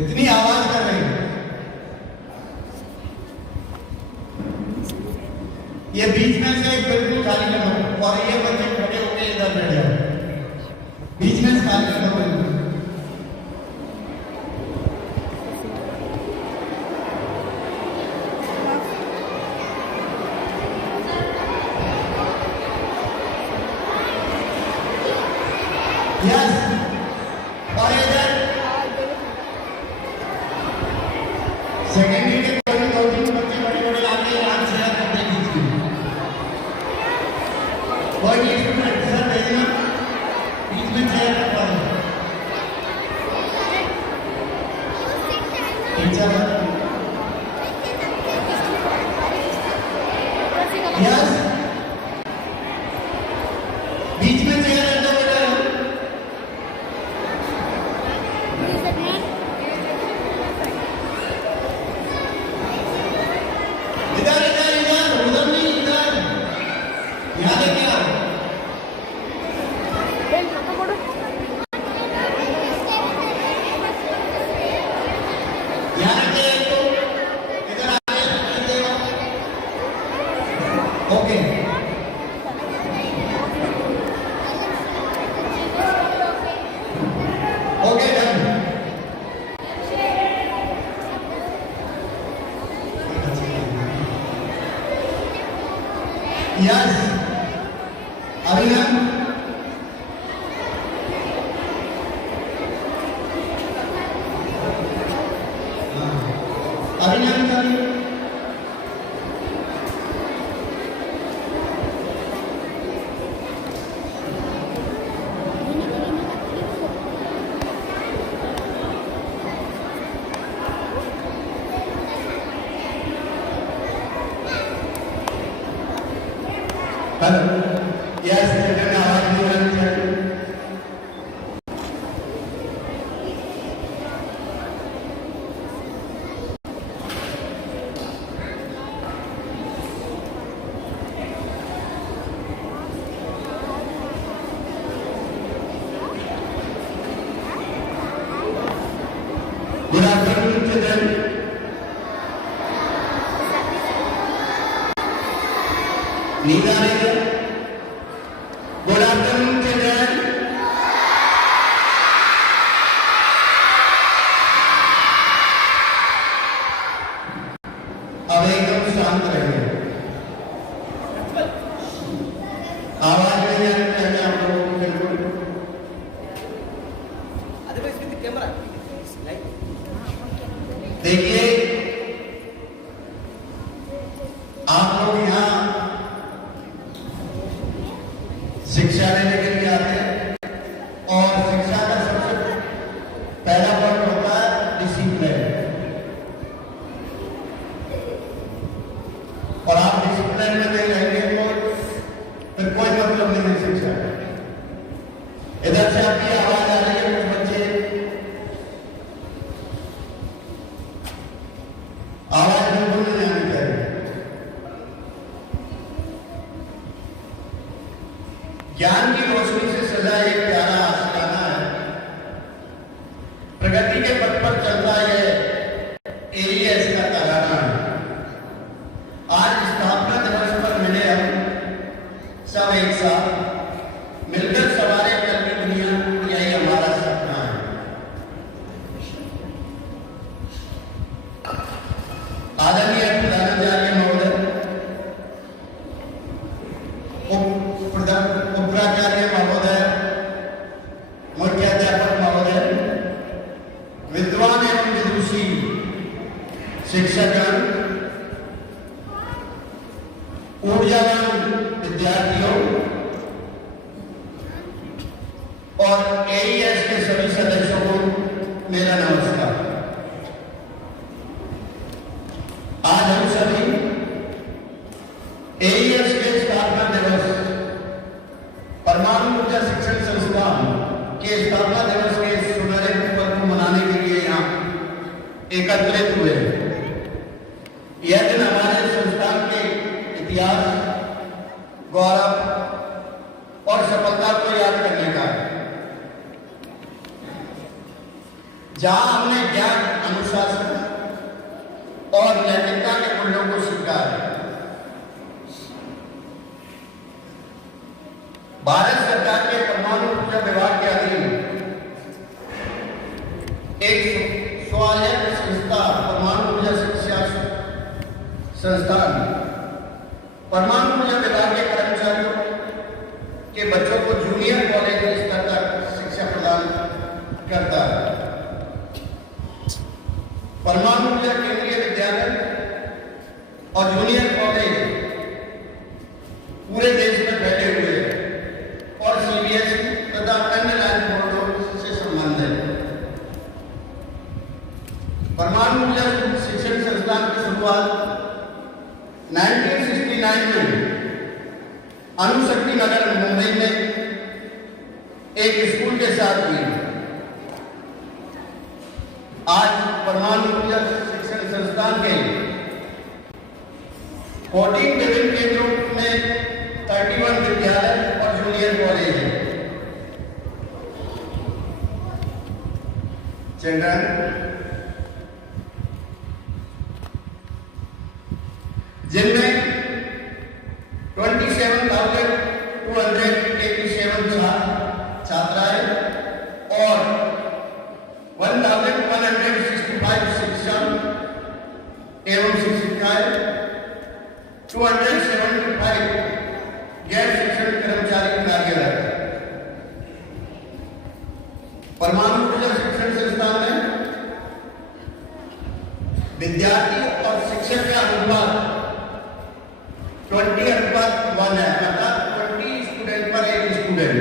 इतनी आवाज कर रही है। ये बीच में से बिल्कुल खाली कर दो और ये बच्चे खड़े होकर इधर बैठ जाओ। बीच में से खाली कर दो बिल्कुल। यस और इधर सेकेंडरी के दो तीन बच्चे बड़े बड़े लाके यहाँ शेयर करते हैं बीच में। कोई स्टूडेंट सर भेजना बीच में शेयर करता है। टीचर यस बीच में शेयर करता बेटा। इधर इधर इधर उधर नहीं इधर यहाँ लेके आओ। यहाँ रखिए तो इधर आके ओके ओके डन। यस अभिनंदन अभिनंदन हेलो यस चिल्ड्रन आवाज नहीं आनी चाहिए। Good afternoon children. नींद आ रही है? Good afternoon children. अब एकदम शांत रहिए। आवाज नहीं आनी चाहिए आप लोगों को बिल्कुल। देखिए आप लोग यहाँ शिक्षा लेने के लिए आते हैं और शिक्षा का सबसे पहला पॉइंट होता है डिसिप्लिन। और आप डिसिप्लिन में नहीं रहेंगे तो फिर कोई मतलब नहीं है शिक्षा का। इधर से आपकी आवाज आ रही है कुछ बच्चे आवाज बिल्कुल नहीं आनी चाहिए। ज्ञान की रोशनी से सजा एक प्यारा आशिकाना है। प्रगति के पथ पर चलता है AEES का तराना है। आज स्थापना दिवस पर मिले हम सब एक साथ मिलकर सवारे कल की दुनिया, यही हमारा सपना है। आदरणीय प्रधानाचार्य महोदय, उपप्राचार्य महोदय, मुख्याध्यापक महोदय, विद्वान एवं विदुषी शिक्षकगण, ऊर्जावान विद्यार्थियों और AEES के सभी सदस्यों को मेरा नमस्कार। आज हम सभी AEES के स्थापना दिवस परमाणु ऊर्जा शिक्षण संस्थान के स्थापना दिवस के सुनहरे पर्व को मनाने के लिए यहाँ एकत्रित हुए। यह दिन हमारे संस्थान के इतिहास, गौरव और सफलता को याद करने का है। जहां हमने ज्ञान अनुशासन और नैतिकता के मूल्यों को स्वीकार। भारत सरकार के परमाणु ऊर्जा विभाग के अधीन एक स्वायत्त संस्था परमाणु ऊर्जा शिक्षा संस्थान परमाणु ऊर्जा विभाग के कर्मचारियों के बच्चों को जूनियर कॉलेज स्तर तक शिक्षा प्रदान करता है। परमाणु ऊर्जा केंद्रीय विद्यालय और जूनियर कॉलेज पूरे देश में बैठे हुए और सीबीएसई तथा अन्य राज्य बोर्डों से संबंधित। परमाणु ऊर्जा शिक्षण संस्थान की शुरुआत 1969 में अणुशक्ति नगर मुंबई में एक स्कूल के साथ हुई। आज परमाणु ऊर्जा शिक्षण संस्थान के 14 विभिन्न केंद्रों में 31 विद्यालय और जूनियर कॉलेज है। चिल्ड्रन, जिनमें 27,287 छात्राएं और 1,165 शिक्षक एवं शिक्षिकाएं, 275 गैर शिक्षण कर्मचारी कार्यरत। परमाणु ऊर्जा शिक्षण संस्थान में विद्यार्थी और शिक्षक का अनुपात 20:1 है, अर्थात 20 स्टूडेंट पर 1 स्टूडेंट।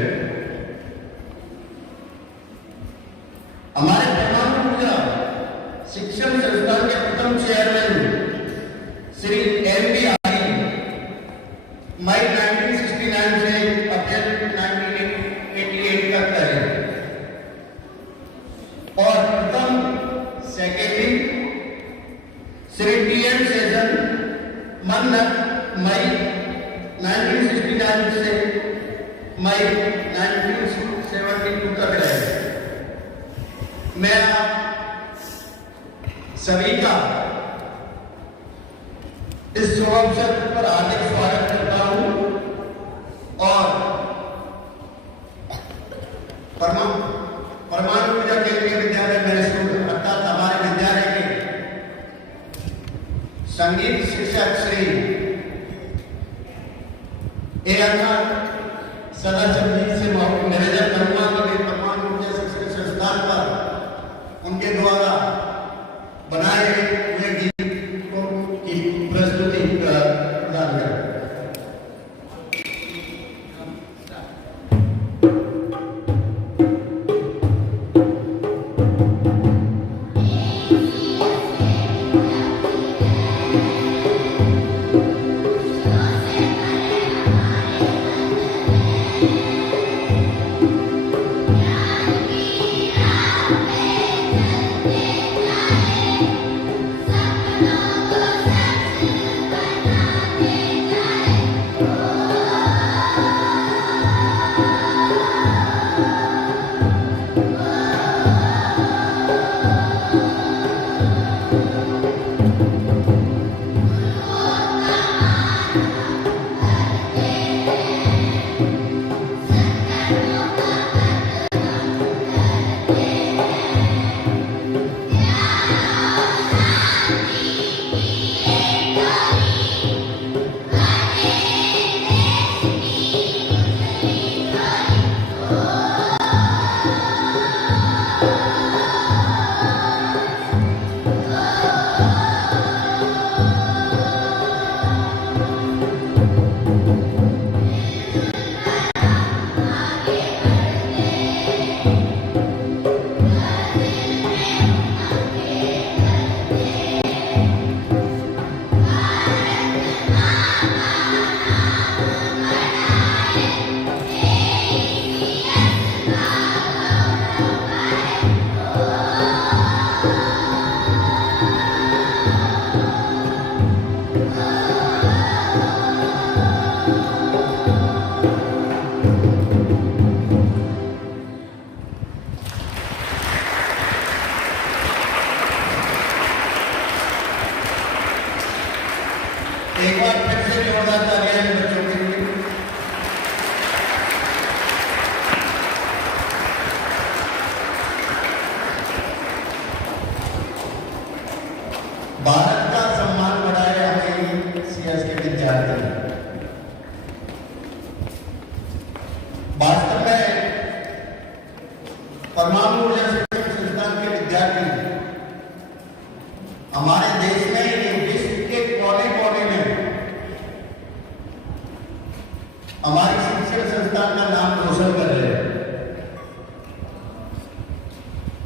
हमारे परमाणु ऊर्जा शिक्षण संस्थान के प्रथम चेयरमैन श्री एम.बी. मई 1969 से अप्रैल 1988 तक रहे और प्रथम सेक्रेटरी श्री टी.एन. सेजन मई 1969 से मई 1972 तक रहे। मैं आप सभी का इस शुभ अवसर पर हार्दिक स्वागत करता हूं और परमाणु ऊर्जा केंद्रीय विद्यालय मैसूर अर्थात हमारे विद्यालय के संगीत शिक्षक श्री सदाचंद जी से निवेदन करूंगा कि परमाणु ऊर्जा शिक्षण संस्थान पर उनके द्वारा बनाए हुए गीत की प्रस्तुति प्रदान करें।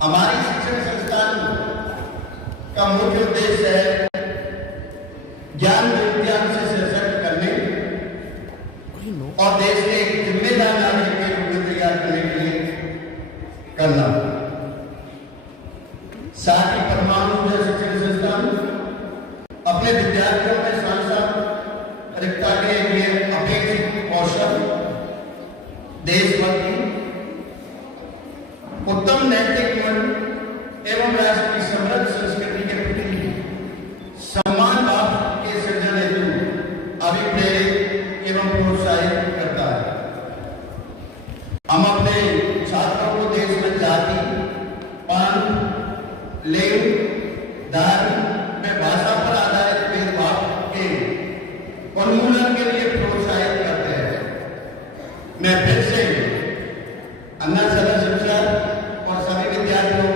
हमारी शिक्षण संस्थान का मुख्य उद्देश्य है ज्ञान विज्ञान से सशक्त करने और देश के एक जिम्मेदार नागरिक के रूप में तैयार करने के लिए करना। साथ ही परमाणु ऊर्जा शिक्षण संस्थान अपने विद्यार्थियों में सांसारिकता के लिए अपेक्षित कौशल, देशभक्ति, उत्तम नैतिक मूल्य एवं राष्ट्र की समृद्ध संस्कृति के प्रति सम्मान भाव के सृजन हेतु अभिप्रेरित एवं प्रोत्साहित करता है। हम अपने छात्रों को देश में जाति, पंथ, लिंग, धर्म में भाषा पर आधारित भेदभाव के उन्मूलन के लिए प्रोत्साहित करते हैं। मैं फिर से अन्ना सदस्य और सभी विद्यार्थियों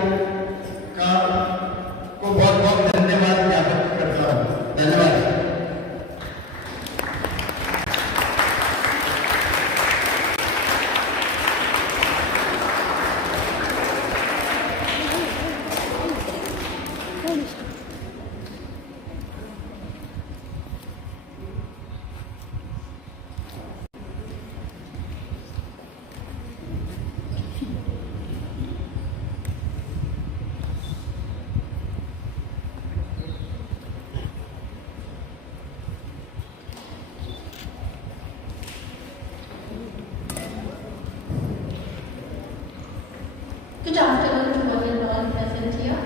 को बहुत बहुत धन्यवाद ज्ञापित करता हूँ। धन्यवाद। Good afternoon to one and all present here.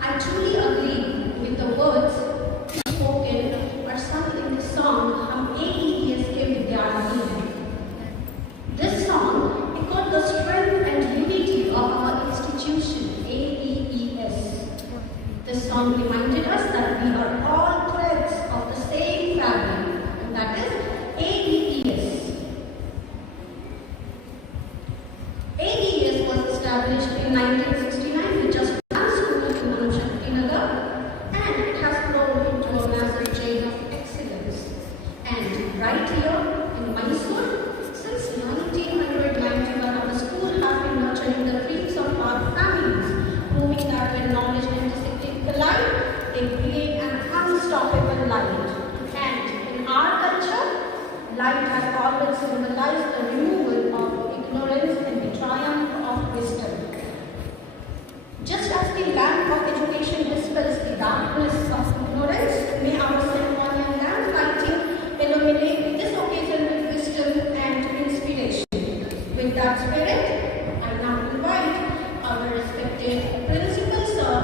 I truly agree with the words spoken or sung in the song हम AEES के विद्यार्थी हैं. This song echoed the strength and unity of our institution AEES. This song reminded us that we are all threads of the same fabric, and that is AEES. AEES was established in 1969 with just one school in Manushaktinagar, and it has grown into a massive chain of excellence. And right here in Mysuru, since 1991, the school has been nurturing the dreams of our families, proving that when knowledge and discipline collide, they create an unstoppable light. And in our culture, light has always symbolized the removal of ignorance and the triumph of wisdom. Just as the lamp of education dispels the darkness of ignorance, may our ceremonial lamp lighting illuminate this occasion with wisdom and inspiration. With that spirit, I now invite our respected Principal Sir,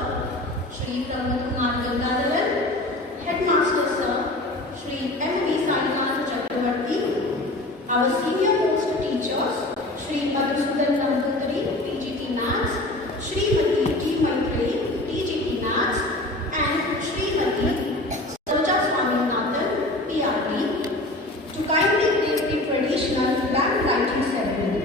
Shri Pramod Kumar Gangadaran, Headmaster Sir, Shri M.V. Sainath Chakravarti, our senior most teachers, Shri Madhusudan Nambutri, PGT Maths, Srimati T. Maitreyi, PGT Maths, and Srimati Saroja Swaminathan, PRD, to kindly take the traditional lamp lighting ceremony.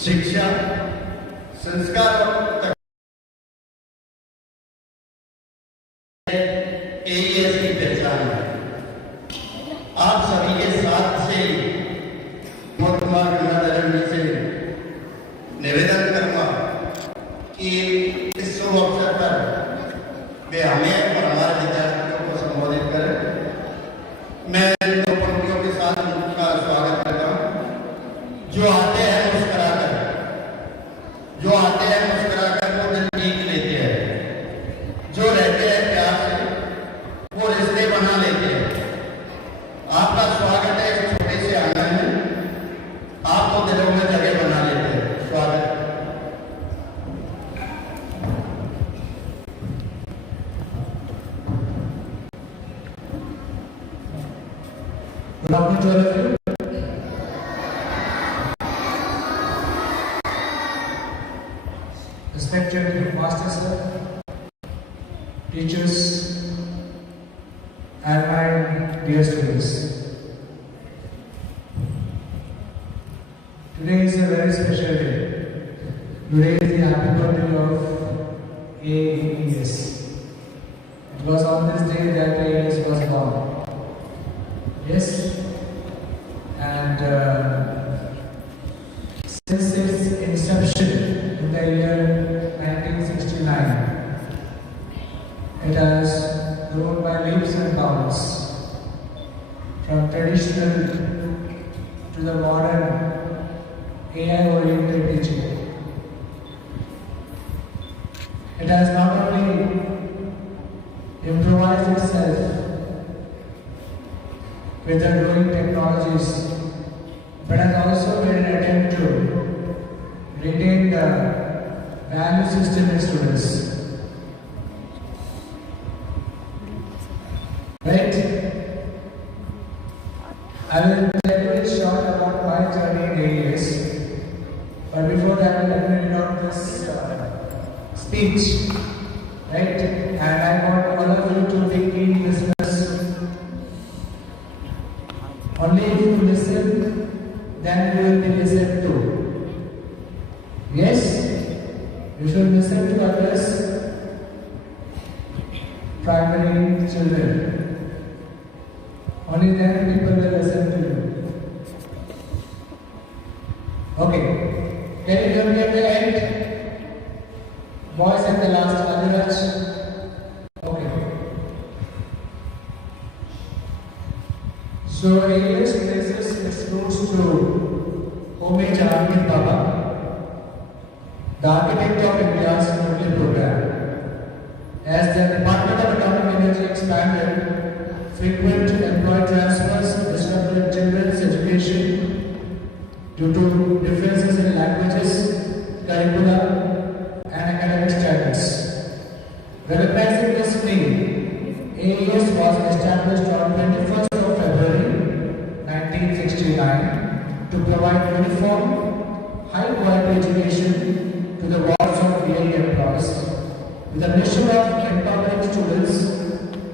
शिक्षा, संस्कार और AES की पहचान है। आप सभी के साथ से कुमार गंगाधर जी से निवेदन करूंगा कि इस शुभ अवसर पर वे हमें और हमारे विद्यार्थियों को संबोधित करें। मैं दो पंक्तियों के साथ उनका स्वागत करता हूं। जो आते हैं मुस्कुराकर, जो आते हैं मुस्कुराकर वो दिल जीत लेते हैं, जो रहते हैं प्यार से वो रिश्ते बना लेते हैं। आपका स्वागत है इस छोटे से आंगन में, आप तो दिलों में जगह बना लेते हैं। स्वागत। Good afternoon to all of you. Respected Master Sir, teachers, and my dear students. Today is a very special day. Today is the happy birthday of AEES. It was on this day that AEES was born. Yes, and since its inception in the year 1969, it has grown by leaps and bounds from traditional to the modern AI-oriented teaching. It has not only improvised itself with the growing technologies, but has also made an attempt to retain the value system in students. Right? I will tell you in short about my journey in AES, but before that, let me read out this speech. Right? And I want all of you to be keen listeners. Only if you listen, then you will be listened to. Yes? You should listen to others, primary children. Only then people will listen to you. Okay. Can you hear me at the end? Boys at the last, Adiraj. Okay. So AES places its roots to homage Arvind Baba, the architect of India's nuclear program. As the Department of Atomic Energy expanded, frequent employee transfers disrupted children's education due to differences in languages, curricula, and academic standards. Recognizing this need, AES was established on 21st of February 1969 to provide uniform, high-quality education to the wards of VA employees with a mission of empowering students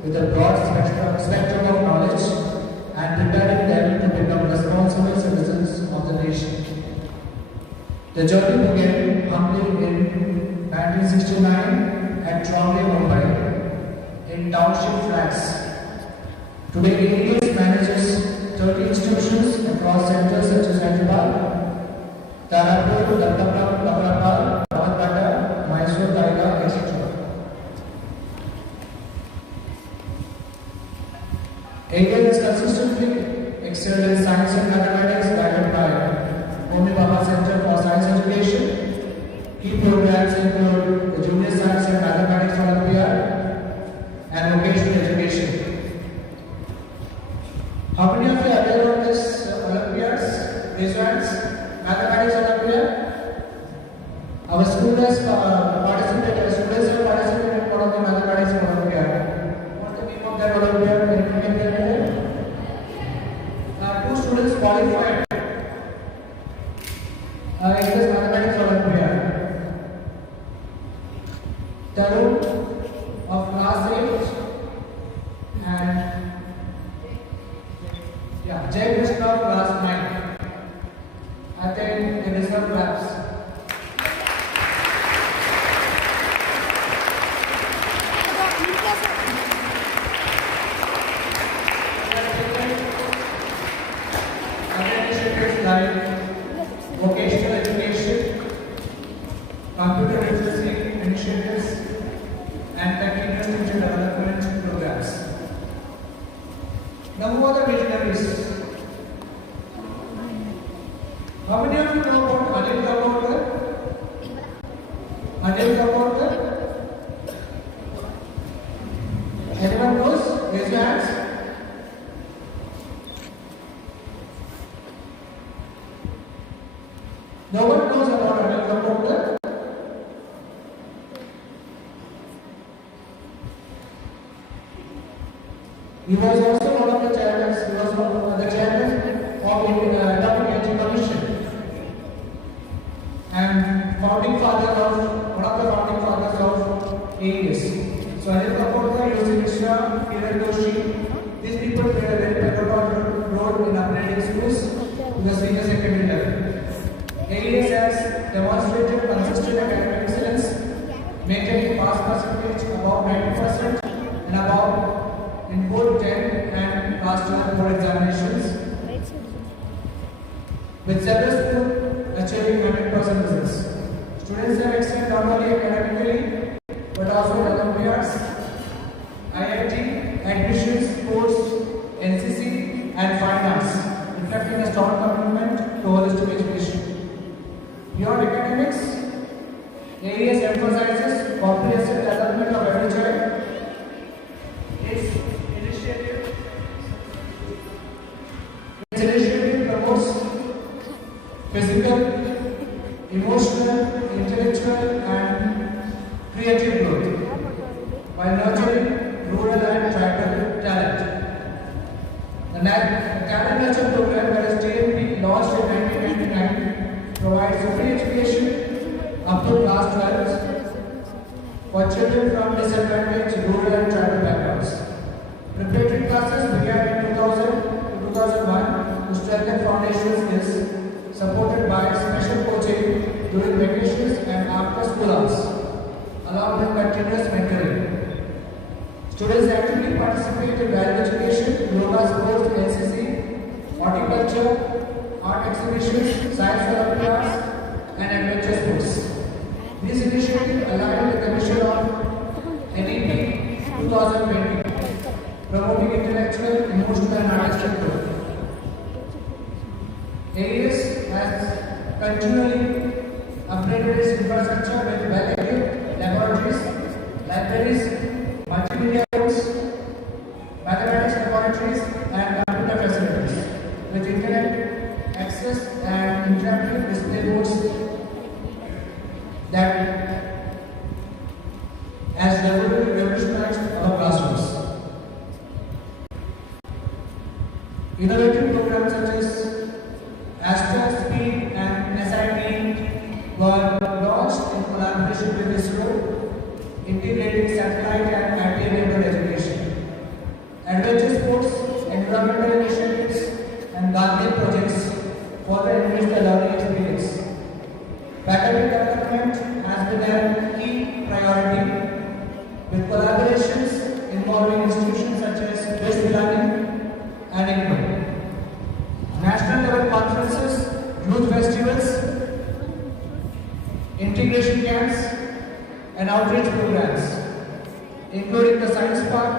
with a broad spectrum of knowledge and preparing them to become responsible citizens of the nation. The journey began humbly in 1969 at Trolley, Mumbai, in township flats. Today, AES manages 30 institutions across centers such as Hyderabad, Tarapur, Dattapur, Navarbada, Mysuru, etc. AES has consistently excelled in science and mathematics, guided by Homi Baba Center for Science Education. Key programs include the Junior Science and Mathematics Olympiad and Vocational Education. How many of you are aware of this Olympiads, these ones? Mathematics Olympiad? Our school has participated, students have participated in one of the Mathematics Olympiad. What's the name of that Olympiad? Two students qualified in this Mathematics Olympiad. Tarun of class 8 and Jay Krishna of class 9. I think the result perhaps like vocational education, computer literacy initiatives, and continuous teacher development programs. Now, who are the visionaries? How many of you know about Anil Kapoor? Anil Kapoor? Anyone knows? Raise your hands. No one knows about Anil Kapoor. He was also one of the chairmen. He was one of the chairmen of the Atomic Energy Commission and founding father of one of the founding fathers of AEES. So Anil Kapoor, Yosi Mishra, Kiran Doshi, these people played a very pivotal role in upgrading schools to the senior secondary level. AEES has demonstrated consistent academic excellence, maintaining pass percentage above 90% and above in both 10 and class 12 board examinations, with several schools achieving 100% results. Students have excelled not only academically but also in Olympiads, IIT, admissions, sports, NCC, and fine arts, reflecting a strong commitment to holistic education. Beyond academics, AEES emphasizes comprehensive development of every child. Its initiative promotes physical, emotional, intellectual, and creative growth while nurturing rural and tribal talent. The Talent Nurture program, that is TNP, launched in 1999, provides free education up to class 12 for children from disadvantaged rural and tribal backgrounds. Preparatory classes began in 2000 to 2001 to strengthen foundation skills, supported by special coaching during vacations and after school hours, along with continuous mentoring. Students actively participate in value education, yoga, sports, NCC, horticulture, art exhibitions, science Olympiads, and adventure sports. These initiatives align with the mission of NEP 2020, promoting intellectual, emotional, and artistic growth. AEES has continually upgraded its infrastructure with well-equipped laboratories, libraries, multimedia rooms, mathematics laboratories, and computer facilities, with internet access and interactive display boards that has revolutionized our classrooms. Innovative programs such as Astra, Speed, and SIT were launched in collaboration with Mysuru, integrating satellite and IT-enabled education. Adventure sports, environmental initiatives, and gardening projects further enrich the learning experience. Faculty development has been a key priority, with collaborations involving institutions such as West Learning and IGNOU. National level conferences, youth festivals, integration camps, and outreach programs, including the Science Park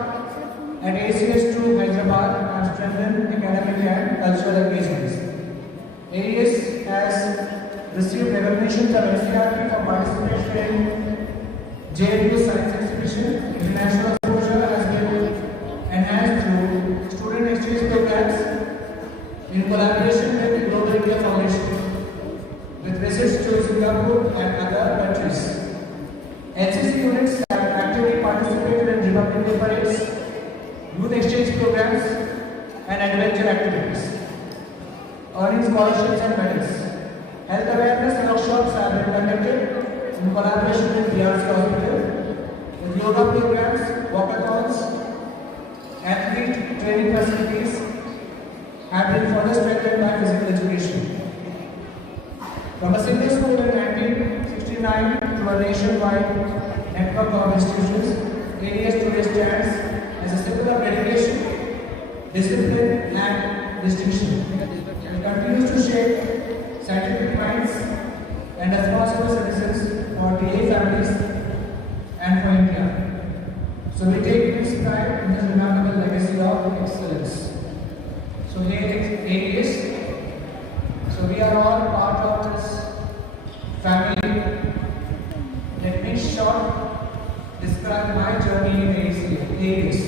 at ACS 2 Hyderabad, have strengthened academic and cultural engagements. AEES has received recognition from NCRT for participation in JNU Science Exhibition. International exposure has been enhanced through student exchange programs in collaboration with the Global India Foundation, with visits to Singapore and other countries. NCC units have actively participated in Republic Day parades, youth exchange programs, and adventure activities, earning scholarships and medals. Health awareness workshops have been conducted in collaboration with BRC Hospital, with yoga programs, walkathons, athlete training facilities have been further strengthened by physical education. From a single school in 1969 to a nationwide network of institutions, AEES today stands as a symbol of dedication, discipline, and distinction. It continues to shape scientific minds and responsible citizens for DA families and for India. So we take this pride in this remarkable legacy of excellence. So here it is. So we are all part of this family. Let me short describe my journey in AEES.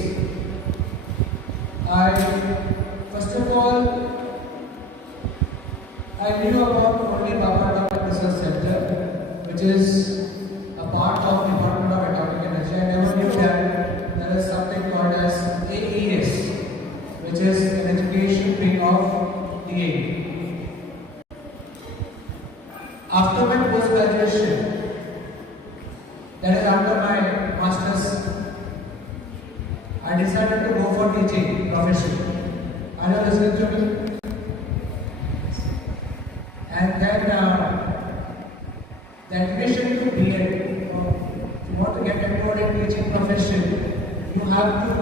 First of all, I knew about only Baba Dr. Research Center, which is a part of the Department of Atomic Energy. I never knew that there is something called as AEES, which is an education wing of DA. After my post-graduation, that is after my master's, I decided to go for teaching profession. Are you listening to me? And then the admission to BEd, if you want to get enrolled in teaching profession, you have to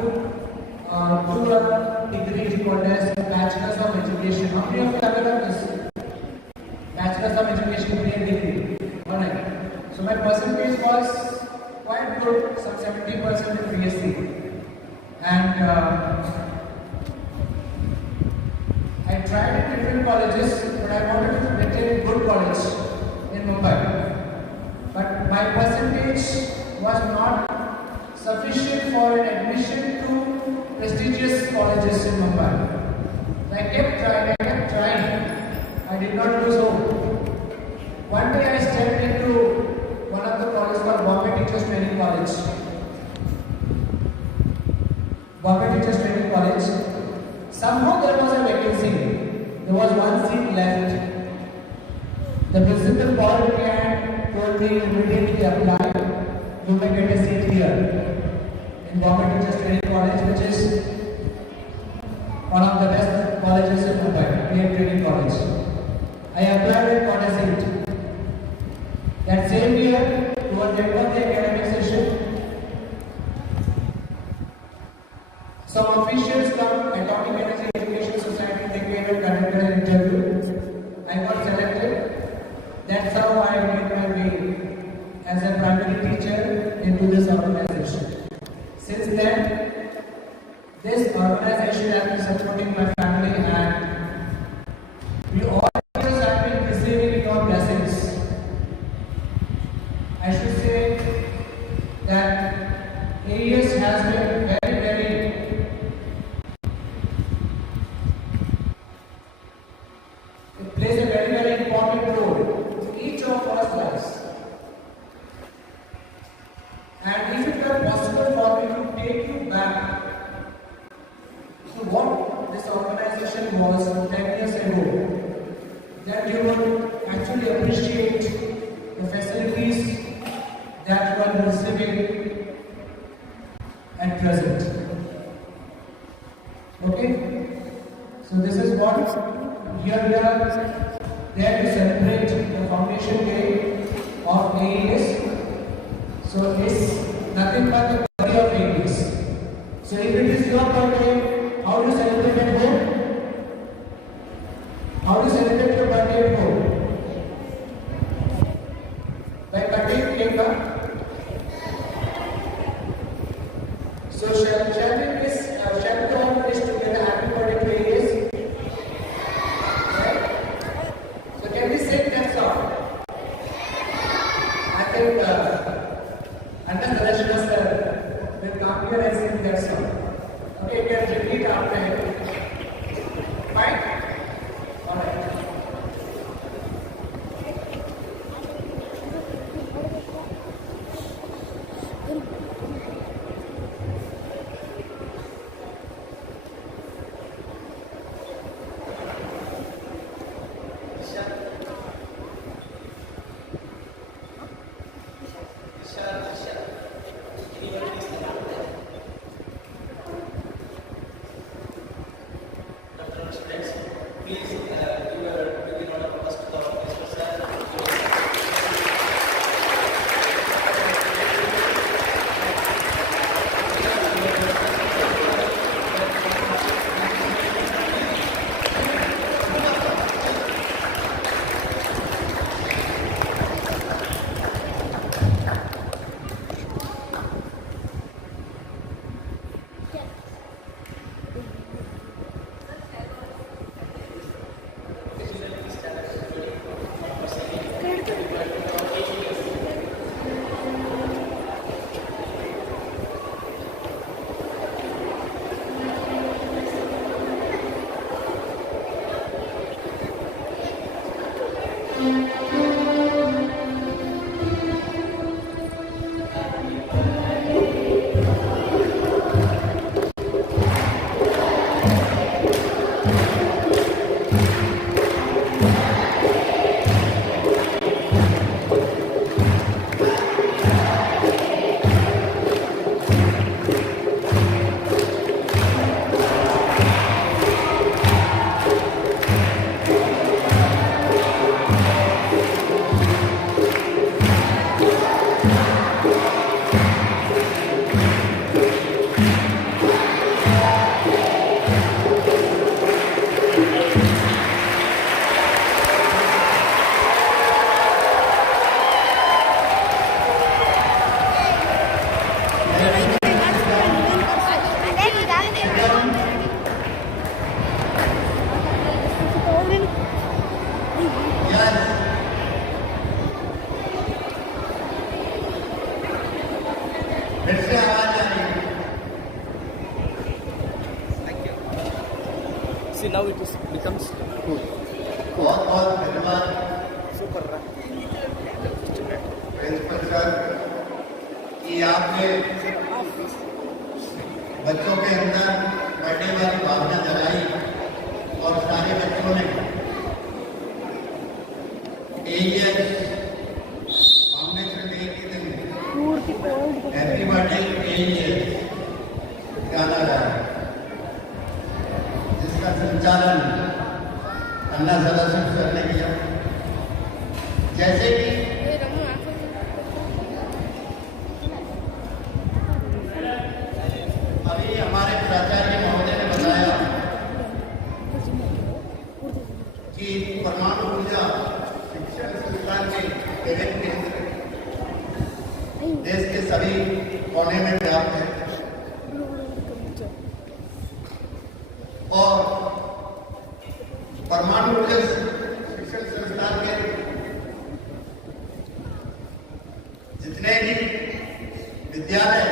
do a degree called as Bachelor's of Education. How many of you have done this? Bachelor's of Education degree. Alright. So my percentage was quite good, some 70% in BSc. And I tried in different colleges, but I wanted to maintain a good college in Mumbai. But my percentage was not sufficient for an admission to prestigious colleges in Mumbai. I kept trying. I did not lose hope. One day I stepped into one of the colleges called Bombay Teachers Training College. Bombay Teachers Training College. Somehow there was a vacancy. There was one seat left. The principal called me and told me immediately apply. You may get a seat here in Bombay Teachers Training College, which is one of the best colleges in Mumbai, BEd Training College. I applied and got a seat. That same year, towards the end of the academic session, some officials from Atomic Energy Education Society, they came and conducted an interview. I got selected. That's how I made my way as a primary teacher into this organization. Since then, this organization has been supporting my family, and we all have been receiving your blessings. I should say that AEES has been it plays a very important role in each of our lives. And if it were possible for me to take you back to what this organization was 10 years ago, then you would actually appreciate the facilities that you are receiving at present. Okay? So this is what here we are there to celebrate the foundation day of AEES. So it's nothing but the birthday of AEES. So if it is your birthday, how do you celebrate at home? How do you celebrate your birthday at home? By cutting cake. So shall we all wish together happy birthday to AEES? Right? So can we sing that song? I think Anna Sadashna sir will come here and sing that song. Okay, you can repeat after him. Fine? Alright. it becomes cool. बहुत बहुत धन्यवाद Super. Principal sir कि आपने बच्चों के अंदर बढ़ने वाली भावना जगाई और सारे बच्चों ने AEES फाउंडेशन डे के दिन हैप्पी बर्थडे AEES गाना गाया, जिसका संचालन अन्ना सदाशिव सर ने किया। जैसे कि अभी हमारे प्राचार्य महोदय ने बताया कि परमाणु ऊर्जा शिक्षण संस्थान के विभिन्न केंद्र देश के सभी कोने में व्याप्त है और परमाणु ऊर्जा शिक्षण संस्थान के जितने भी विद्यालय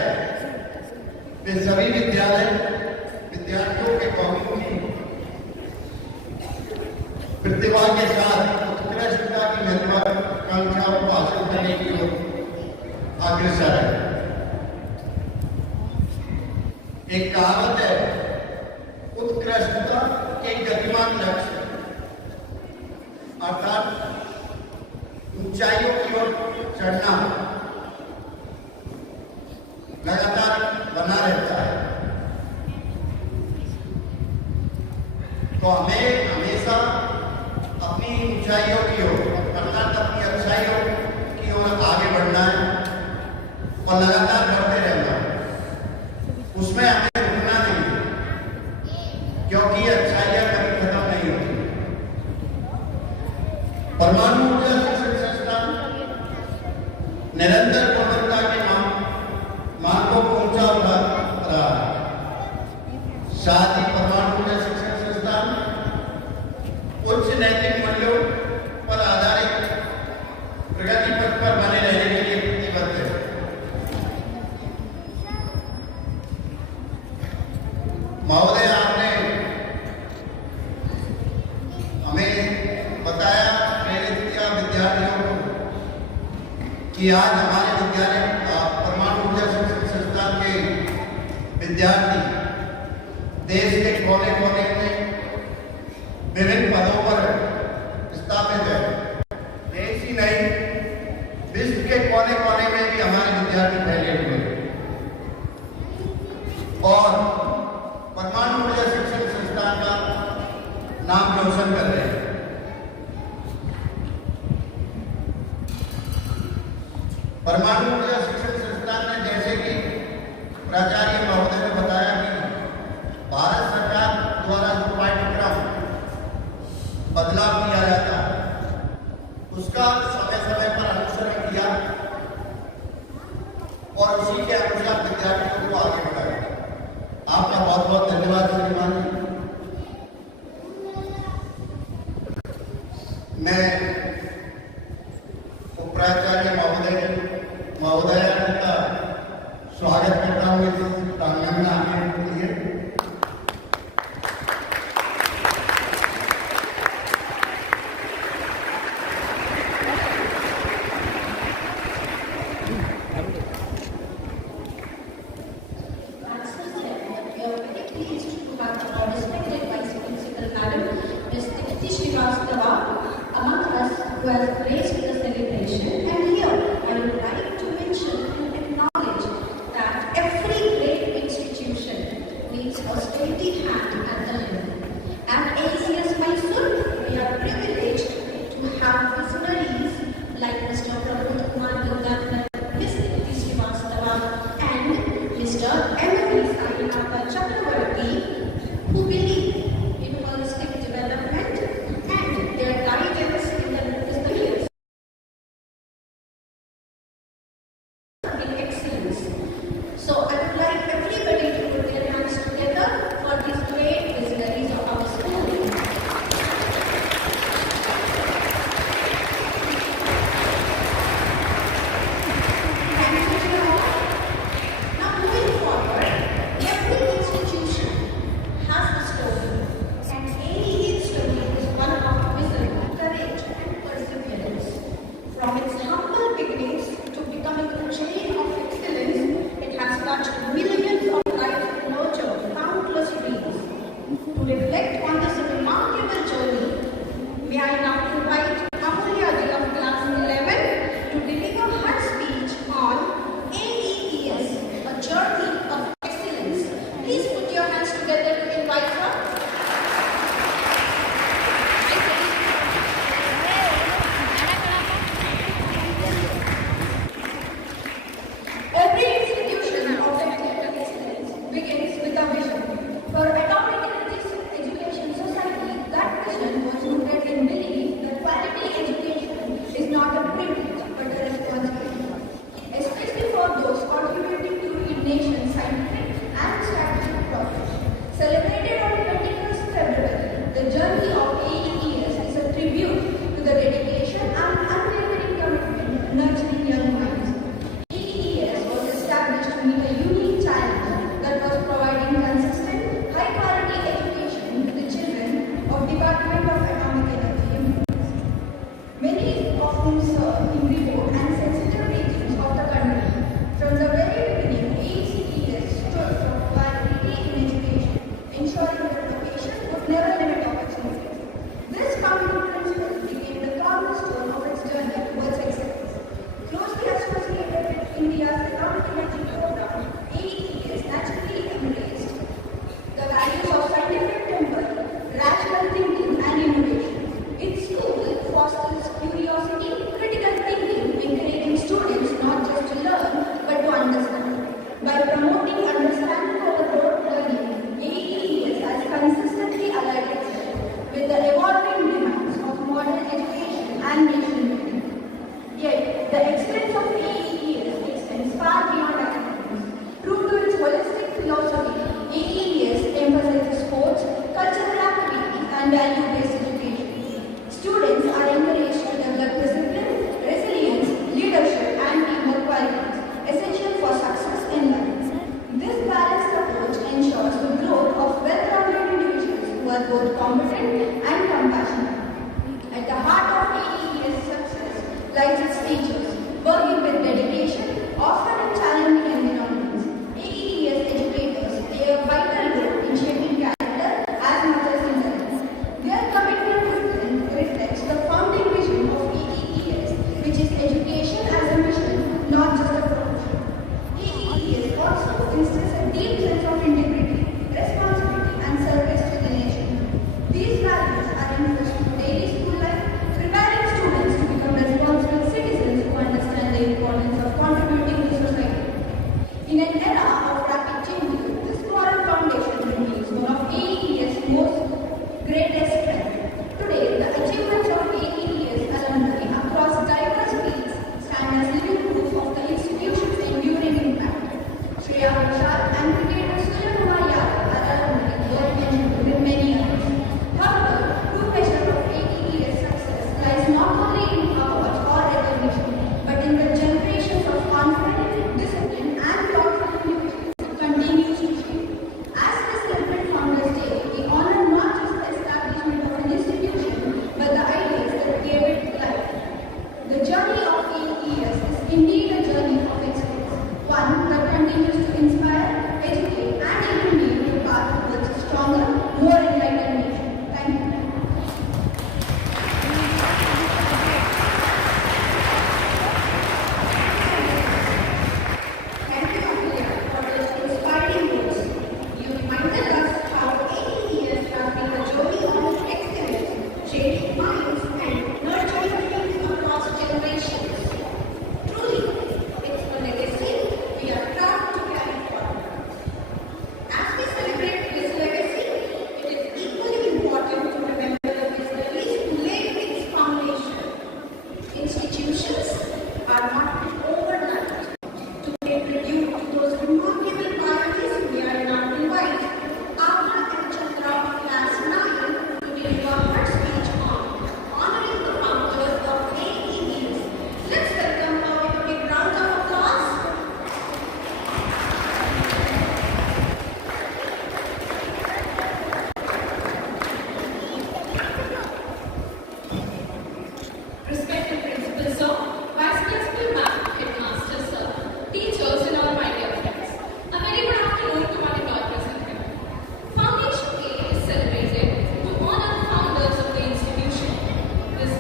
वे सभी विद्यालय विद्यार्थियों के बहुमुखी प्रतिभा के साथ उत्कृष्टता की महत्वाकांक्षाओं को हासिल करने की ओर अग्रसर है। एक कहावत है, उत्कृष्टता एक गतिमान लक्ष्य, अर्थात ऊंचाइयों की ओर चढ़ना लगातार बना रहता है। तो हमें हमेशा अपनी ऊंचाइयों की ओर अर्थात अपनी अच्छाइयों की ओर आगे बढ़ना है और लगातार बढ़ते रहना है। उसमें हमें रुकना नहीं है, क्योंकि अच्छाइयां कभी खत्म नहीं होती। परमाणु ऊर्जा शिक्षण संस्थान निरंतर गुणवत्ता के मार्गों को ऊंचा उठा रहा है। साथ ही परमाणु ऊर्जा शिक्षण संस्थान उच्च नैतिक मूल्यों पर आधारित प्रगति पथ पर बने रहने के लिए प्रतिबद्ध है। महोदय, आपने हमें बताया, प्रेरित किया विद्यार्थियों को कि आज हमारे विद्यालय परमाणु ऊर्जा शिक्षण संस्थान के विद्यार्थी देश के कोने कोने में विभिन्न पदों पर स्थापित है। देश ही नहीं, विश्व के कोने कोने में भी हमारे विद्यार्थी फैले हुए हैं और परमाणु ऊर्जा शिक्षण संस्थान का नाम रोशन कर रहे हैं। परमाणु ऊर्जा शिक्षण संस्थान ने, जैसे कि प्राचार्य महोदय ने बताया, कि भारत सरकार द्वारा जो पाठ्यक्रम बदलाव किया जाता है उसका समय समय पर अनुसरण किया और उसी के अनुसार विद्यार्थियों को आगे बढ़ाया। आपका बहुत बहुत धन्यवाद श्रीमान जी। मैं उपप्राचार्य महोदया का स्वागत करता हूँ इस प्रांगण में आने के लिए। Among us who has graced the celebration, and here I would like to mention and acknowledge that every great institution needs a steady hand at the helm. At AEES Mysuru, we are privileged to have visionaries like Mr. Prabhu Kumar Gangandhar, Ms. Niti Srivastava, and Mr. M.V. Sainaka Chakravarti, who believe in holistic development, and their guidance is the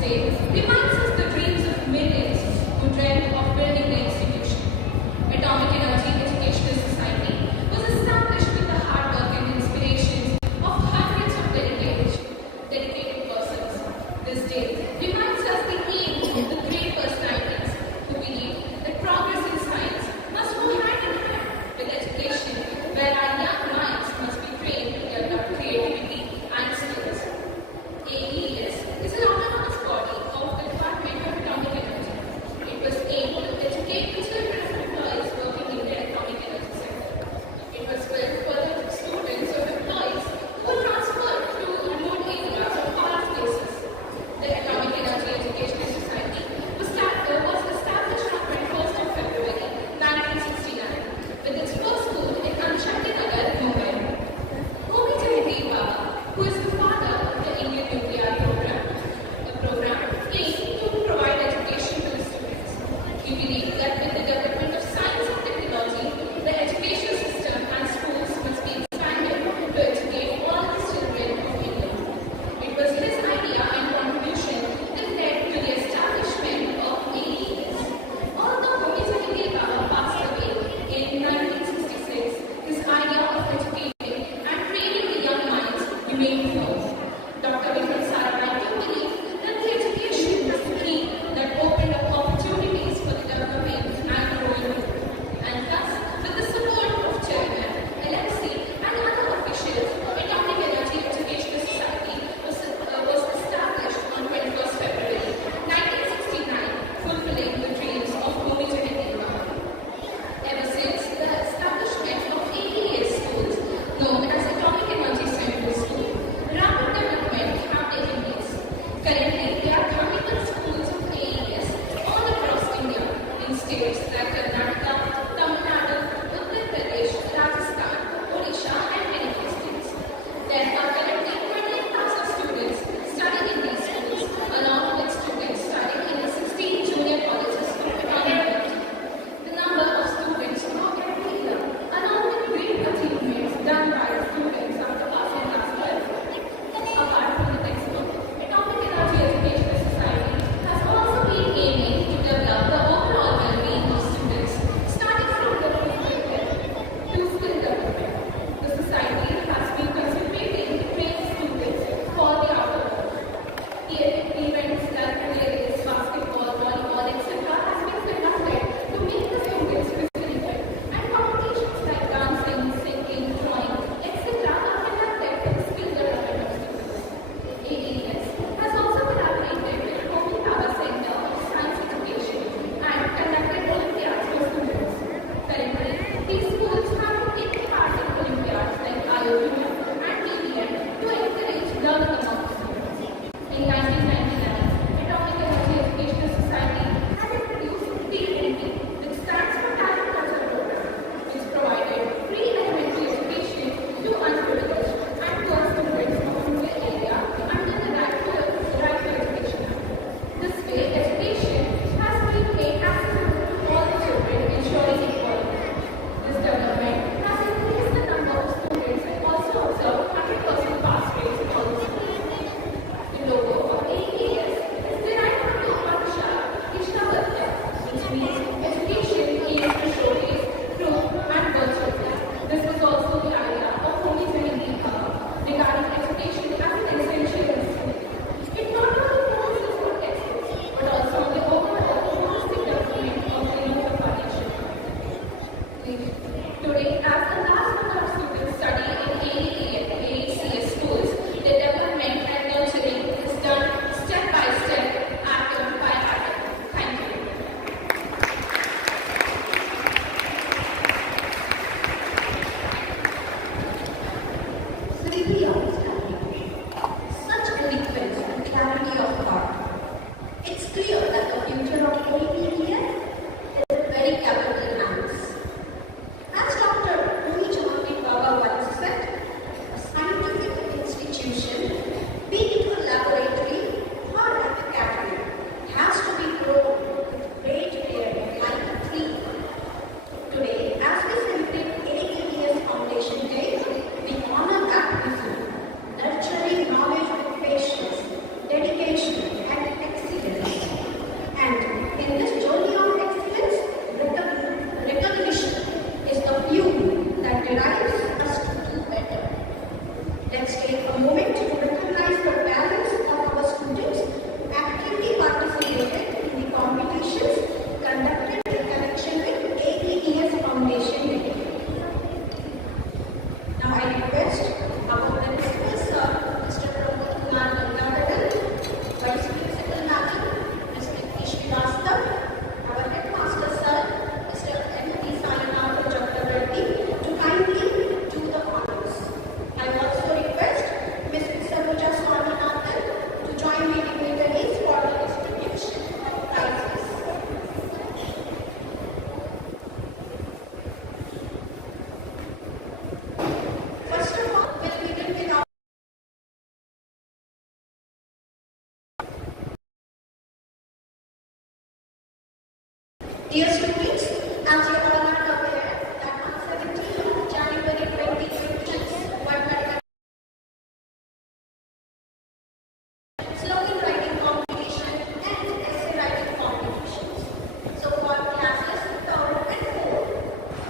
Day reminds us the dreams of millions who dreamt of building the institution. Atomic Energy Educational Society was established with the hard work and inspirations of hundreds of dedicated persons. This day reminds us the aim of the great personalities who believe that progress in science must go hand in hand with education, where our young minds must be trained to develop creativity and skills. AEES is an autonomous body of the Department of Atomic Energy. It was able to educate the children of employees working in the atomic energy sector. It was built for the students of employees who were transferred to remote areas or far places. The Atomic Energy Educational Society was established on 21st of February 1969 with its first school in Nagar, Mumbai. Homi Jaydev Baba, who is the father of the Indian nuclear program, the program aimed to provide education to the students. We believe that with the development of science and technology, the education system and schools must be expanded to educate all the children of India. It was his idea and contribution that led to the establishment of AEES. Although Homi Jaydev Baba passed away in 1966, his idea of educating and training the young minds remained firm. Dr. Vikram Sarabhai believed that the education was the key that opened up opportunities for the development and growing. And thus, with the support of Chairman, LMC, and other officials, Atomic Energy Educational Society was established on 21st February 1969, fulfilling the dreams of Homi Jaydev Baba. Ever since the establishment of AEES schools, known as Atomic Energy Central School, rapid development have taken place. Currently, there are 31 schools of AEES all across India in states like Karnataka, Tamil Nadu, Uttar Pradesh, Rajasthan, Odisha, and many more states. There are currently 28,000 students studying in these schools, along with students studying in the 16 junior colleges of Atomic Energy. The number of students grow every year, along with great achievements done by students after passing class 12. Apart from the textbook, Atomic Energy Education Dear students, as you all are aware that on 17th of January 2026, World Medical slogan writing competition and essay writing competitions. So for classes 3rd and 4th,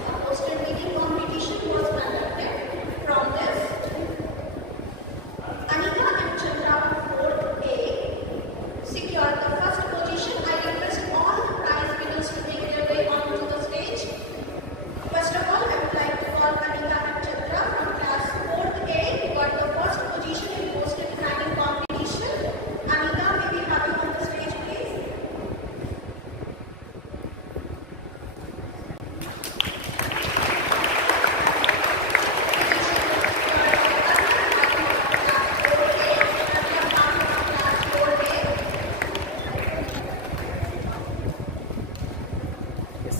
a poster making competition was conducted. From this, Anika and Chandra of 4th A secured the first position. I request all prize winners to make their way onto the stage. First of all, I would like to call Anika and Chandra from class 4th A who got the first position in poster designing competition. Anika, may we have you on the stage, please? Yes.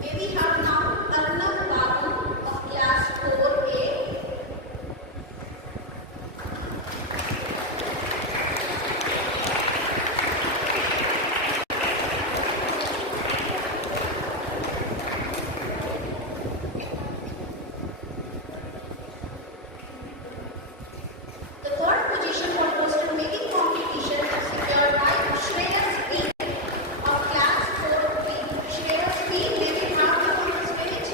May we have now Arnav Babu of class 4A. The third position for poster making competition is secured by Shreyas B of class 4B. Shreyas B, may we have you on the stage?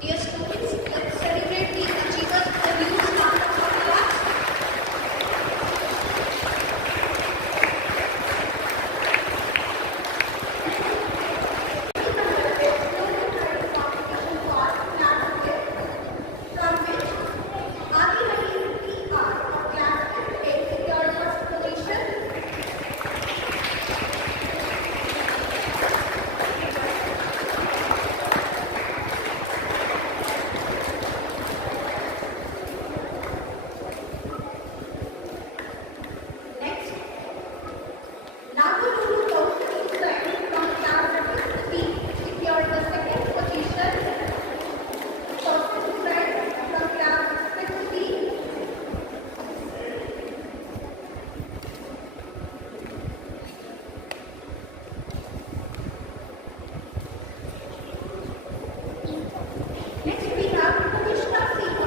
Dear students, let's celebrate the achievers of the new start of our class. From which Adi Rahim PR of class 5A secured first position. Next, Naguru Kaustri from class 5B secured the second position. Kaustri from class 6B. Next we have Krishna C. A for the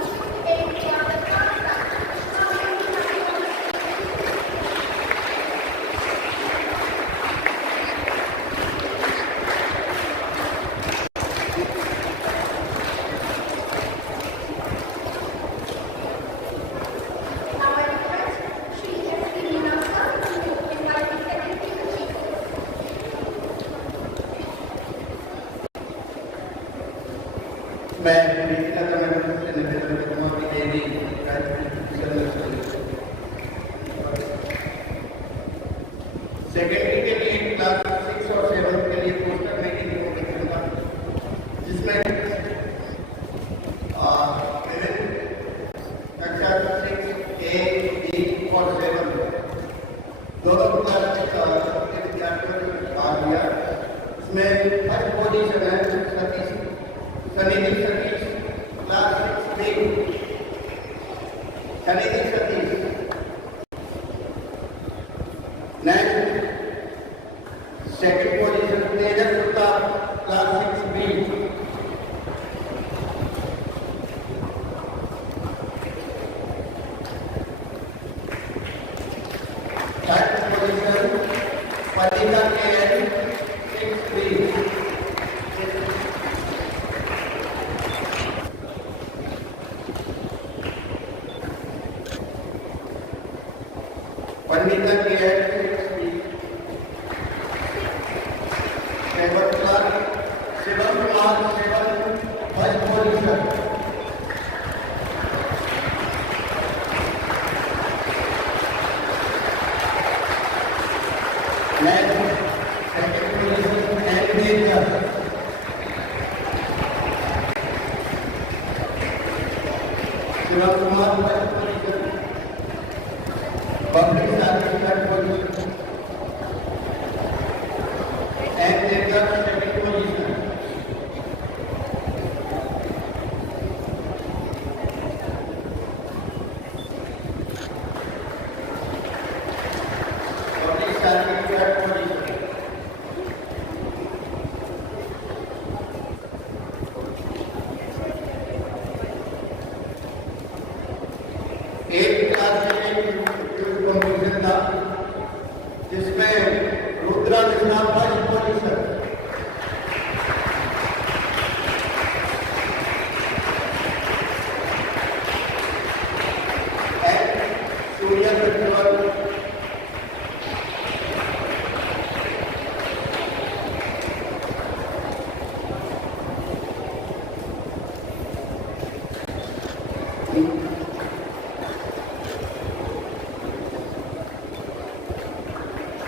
third prize. Krishna, may we have you on the stage? Now I request Shri S. P. Nirmal to invite the secondary achievers. मैं निखिला कर्नाटक से निवेदन करूंगा कि देवी secondary के लिए class 6 और 7 के लिए पोस्टर मेकिंग कॉम्पिटिशन था जिसमें कक्षा 6A, B और 7 दोनों क्लास के विद्यार्थियों ने भाग लिया। इसमें फर्स्ट पोजीशन है Saniti Satish class 6B। Saniti Satish. Next second position Tejas Gupta class 6B। Third position Patika KL 6B। Pandita KL 6B। Seven class Shivam Kumar 7 first position. Next second position NBS Shivam Kumar first position. Public service third position and जाने की third position. एक class में competition था जिसमें Rudra Nishan first position, Surya petrol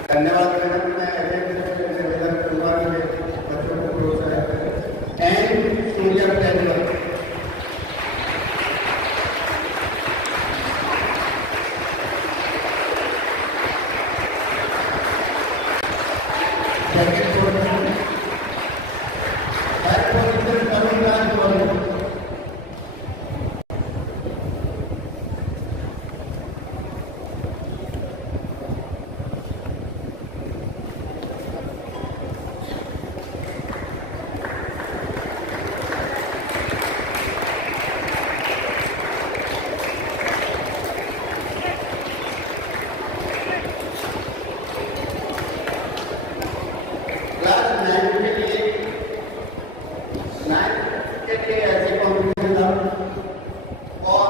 धन्यवाद madam. मैं ऐसे निवेदन करूंगा कि बच्चों को प्रोत्साहित करें। And Surya petrol second position, third position Karun Raj Bhavan, class 9 के लिए ऐसे कॉम्पिटिशन था और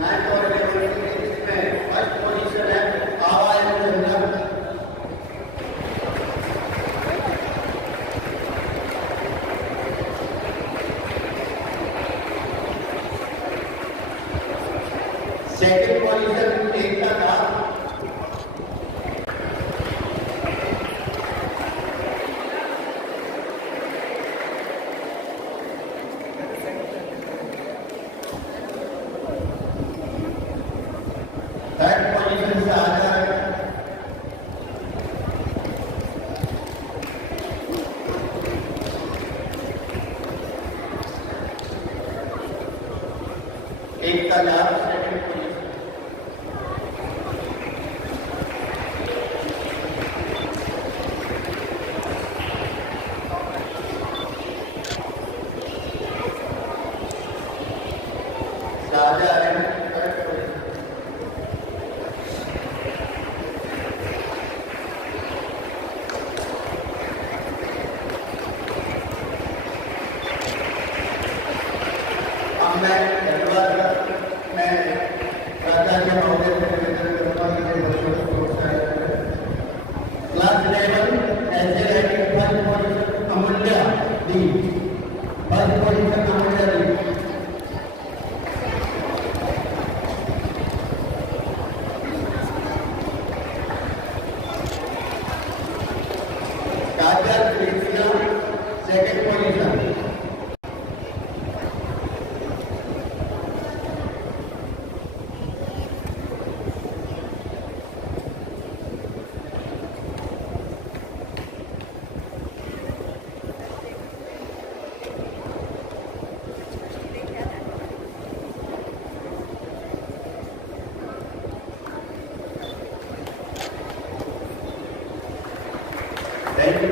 9 और 11 के लिए इसमें फर्स्ट पोजीशन है आवाज संगम, सेकंड पोजीशन एक का था थर्ड पोजीशन से आ जाए एक का लाभ सेकंड पोजीशन, साझा है थर्ड पोजीशन, मैं धन्यवाद। मैं प्राचार्य महोदय से निवेदन करूंगा कि वे बच्चों को प्रोत्साहित करें। क्लास 11 ऐसे writing first position Amulya D, first position Amulya D, Kajal Princia second position, thank you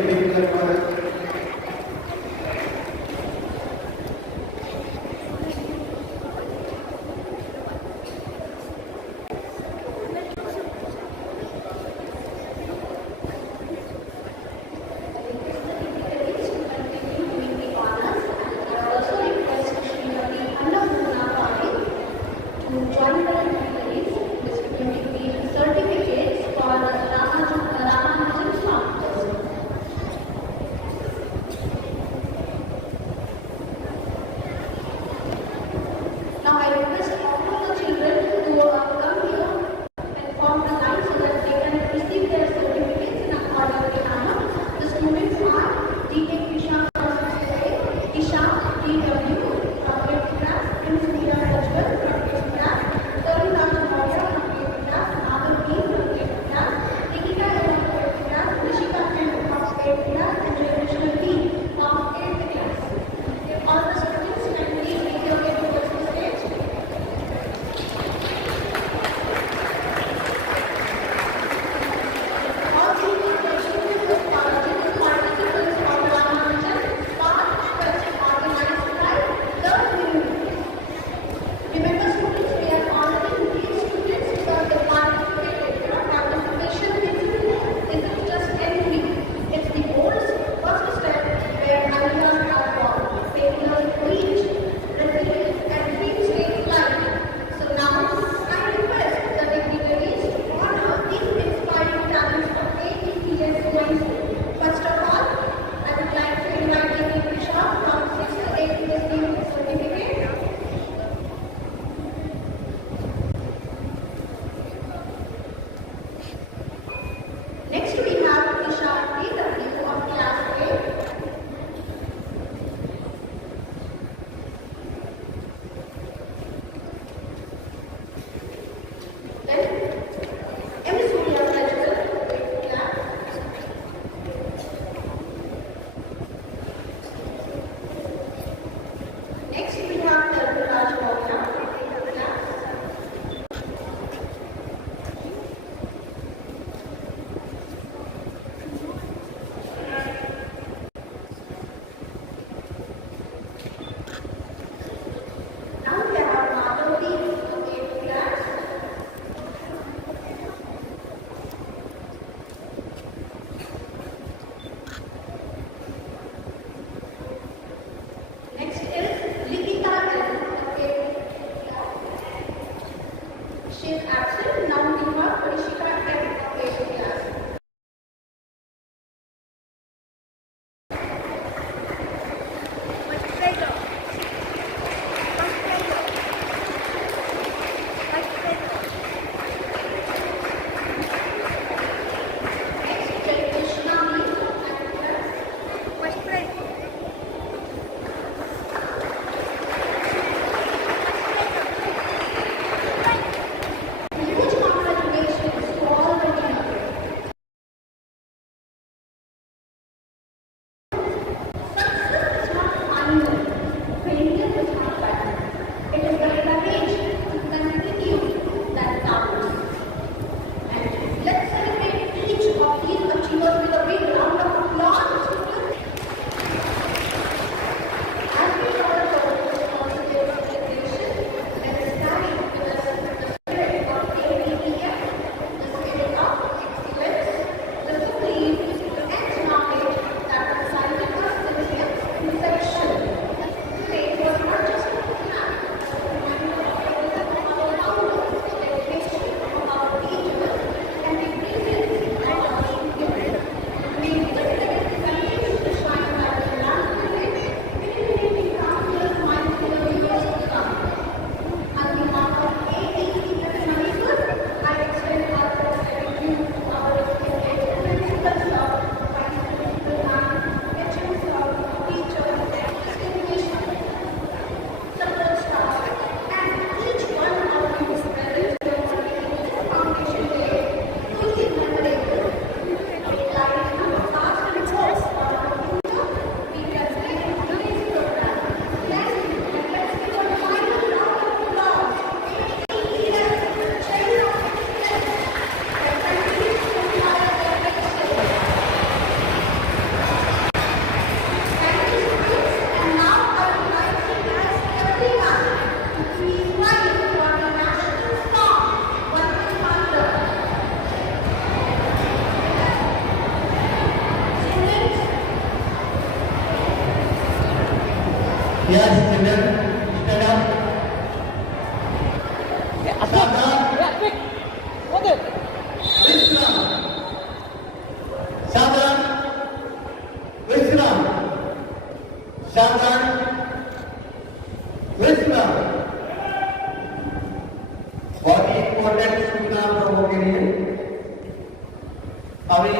अभी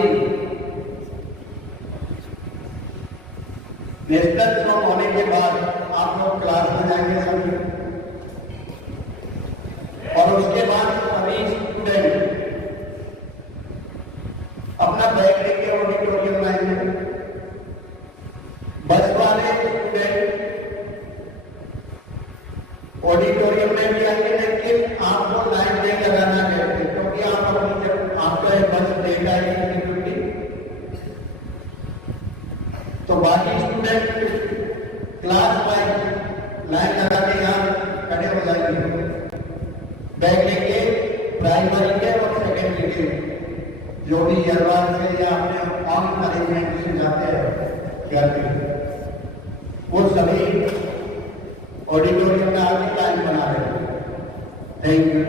नेशनल स्ट्रॉन्ग होने के बाद आप लोग क्लास में जाएंगे सभी, और उसके बाद सभी स्टूडेंट अपना बैग लेके ऑडिटोरियम में आएंगे। बस वाले स्टूडेंट ऑडिटोरियम में भी आएंगे, लेकिन आपको लाइन नहीं लगाना कहते, क्योंकि आप अपनी जब आपका एक बस लेट आएगी ड्यूटी, तो बाकी स्टूडेंट क्लास वाइज लाइन लगा के यहाँ खड़े हो जाएंगे, बैग लेके प्राइमरी के और सेकेंडरी के जो भी एडवांस से या अपने ऑन अरेंजमेंट से जाते हैं विद्यार्थी, वो सभी ऑडिटोरियम में आके लाइन बना रहे हैं। Thank you.